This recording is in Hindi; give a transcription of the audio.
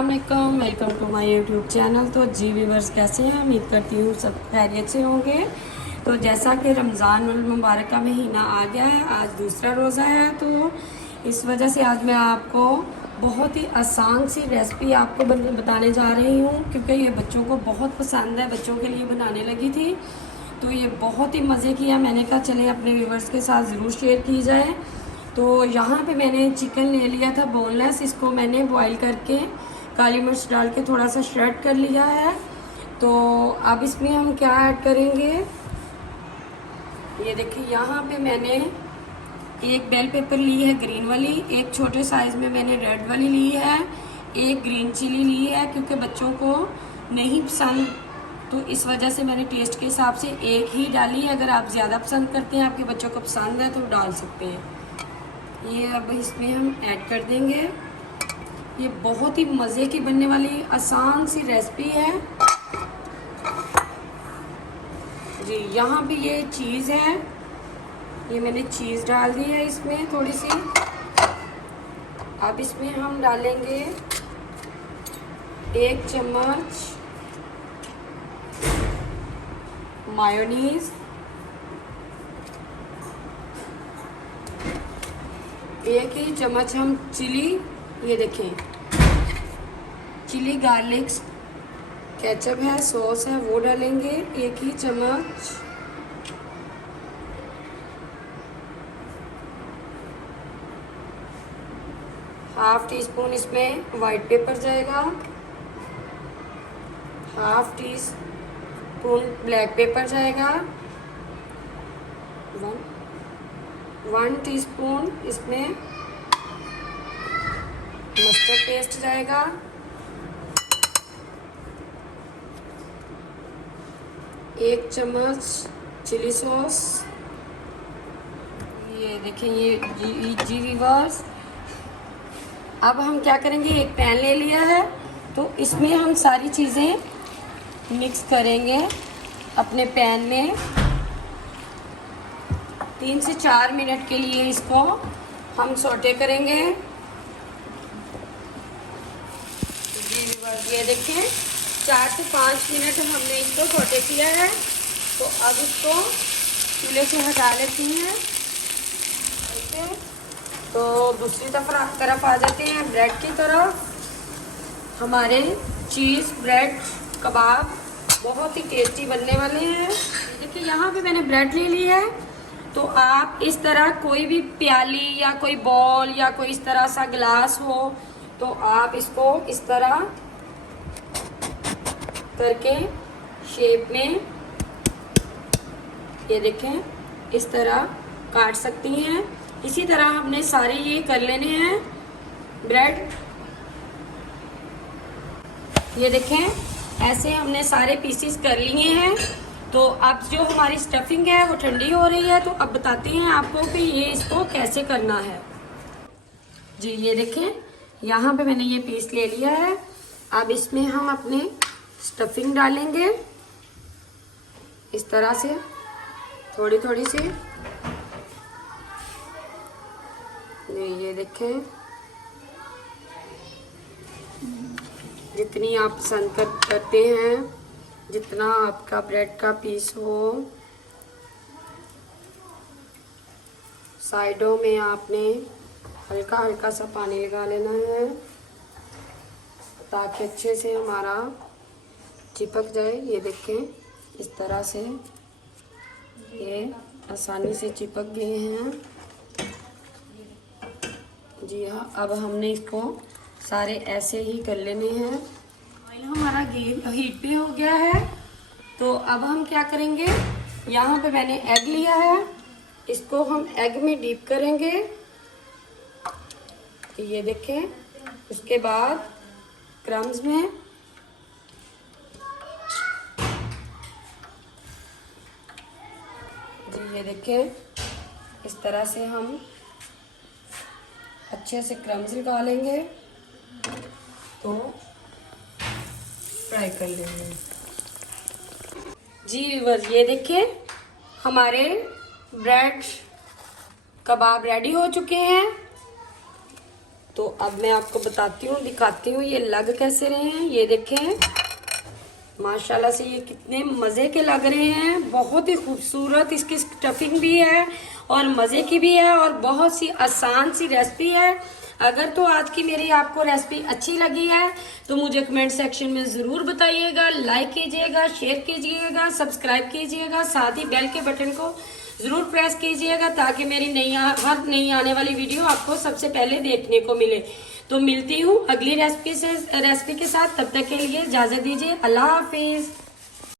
अस्सलामुअलैकुम, welcome to my YouTube channel. तो जी व्यूवर्स, कैसे हैं? उम्मीद करती हूँ सब खैरियत से होंगे। तो जैसा कि रमज़ान मुबारक का महीना आ गया है, आज दूसरा रोज़ा है, तो इस वजह से आज मैं आपको बहुत ही आसान सी रेसिपी आपको बताने जा रही हूँ, क्योंकि ये बच्चों को बहुत पसंद है। बच्चों के लिए बनाने लगी थी तो ये बहुत ही मज़े की है। मैंने कहा चलें अपने व्यूवर्स के साथ ज़रूर शेयर की जाए। तो यहाँ पे मैंने चिकन ले लिया था बोनलेस, इसको मैंने बॉईल करके काली मिर्च डाल के थोड़ा सा श्रेड कर लिया है। तो अब इसमें हम क्या ऐड करेंगे, ये देखिए यहाँ पे मैंने एक बेल पेपर ली है ग्रीन वाली, एक छोटे साइज़ में मैंने रेड वाली ली है, एक ग्रीन चिली ली है, क्योंकि बच्चों को नहीं पसंद तो इस वजह से मैंने टेस्ट के हिसाब से एक ही डाली है। अगर आप ज़्यादा पसंद करते हैं, आपके बच्चों को पसंद है तो डाल सकते हैं। ये अब इसमें हम ऐड कर देंगे। ये बहुत ही मज़े की बनने वाली आसान सी रेसिपी है जी। यहाँ पे ये चीज़ है, ये मैंने चीज़ डाल दी है इसमें थोड़ी सी। अब इसमें हम डालेंगे 1 चम्मच मायोनीज़, 1 ही चम्मच हम चिली, ये देखें चिली गार्लिक केचप है, सॉस है, वो डालेंगे 1 ही चम्मच। हाफ टी स्पून इसमें वाइट पेपर जाएगा, half tea spoon black pepper जाएगा, 1 टीस्पून इसमें मस्टर्ड पेस्ट जाएगा, 1 चम्मच चिली सॉस। ये देखें, ये जी व्यूअर्स, अब हम क्या करेंगे, एक पैन ले लिया है तो इसमें हम सारी चीज़ें मिक्स करेंगे अपने पैन में। 3 से 4 मिनट के लिए इसको हम सौटे करेंगे। जी व्यूअर्स, ये देखें 4 से 5 मिनट हमने इसको सौटे किया है। तो अब इसको चूल्हे से हटा लेते हैं ऐसे। तो दूसरी तरफ आ जाते हैं ब्रेड की तरफ। हमारे चीज़ ब्रेड कबाब बहुत ही टेस्टी बनने वाले हैं। देखिए यहाँ पे मैंने ब्रेड ले ली है, तो आप इस तरह कोई भी प्याली या कोई बॉल या कोई इस तरह सा गिलास हो तो आप इसको इस तरह करके शेप में, ये देखें इस तरह काट सकती हैं। इसी तरह हमने सारे ये कर लेने हैं ब्रेड। ये देखें ऐसे हमने सारे पीसेस कर लिए हैं। तो अब जो हमारी स्टफिंग है वो ठंडी हो रही है, तो अब बताते हैं आपको कि ये इसको कैसे करना है जी। ये देखें यहाँ पे मैंने ये पीस ले लिया है। अब इसमें हम अपने स्टफिंग डालेंगे इस तरह से, थोड़ी थोड़ी सी। ये देखें जितनी आप पसंद करते हैं, जितना आपका ब्रेड का पीस हो। साइडों में आपने हल्का हल्का सा पानी लगा लेना है ताकि अच्छे से हमारा चिपक जाए। ये देखें इस तरह से ये आसानी से चिपक गए हैं जी हाँ। अब हमने इसको सारे ऐसे ही कर लेने हैं। ऑयल हमारा हीट पे हो गया है, तो अब हम क्या करेंगे, यहाँ पे मैंने एग लिया है, इसको हम एग में डीप करेंगे। ये देखें, उसके बाद क्रम्स में जी, ये देखें इस तरह से हम अच्छे से क्रम्स निकालेंगे तो फ्राई कर लेंगे जी व्यूअर्स। ये देखिए हमारे ब्रेड कबाब रेडी हो चुके हैं। तो अब मैं आपको बताती हूँ, दिखाती हूँ ये लग कैसे रहे हैं। ये देखें माशाल्लाह से ये कितने मज़े के लग रहे हैं, बहुत ही खूबसूरत इसकी स्टफिंग भी है और मज़े की भी है और बहुत सी आसान सी रेसिपी है। अगर तो आज की मेरी आपको रेसिपी अच्छी लगी है तो मुझे कमेंट सेक्शन में ज़रूर बताइएगा, लाइक कीजिएगा, शेयर कीजिएगा, सब्सक्राइब कीजिएगा, साथ ही बेल के बटन को ज़रूर प्रेस कीजिएगा ताकि मेरी हर नई आने वाली वीडियो आपको सबसे पहले देखने को मिले। तो मिलती हूँ अगली रेसिपी के साथ, तब तक के लिए इजाज़त दीजिए। अल्लाह हाफिज़।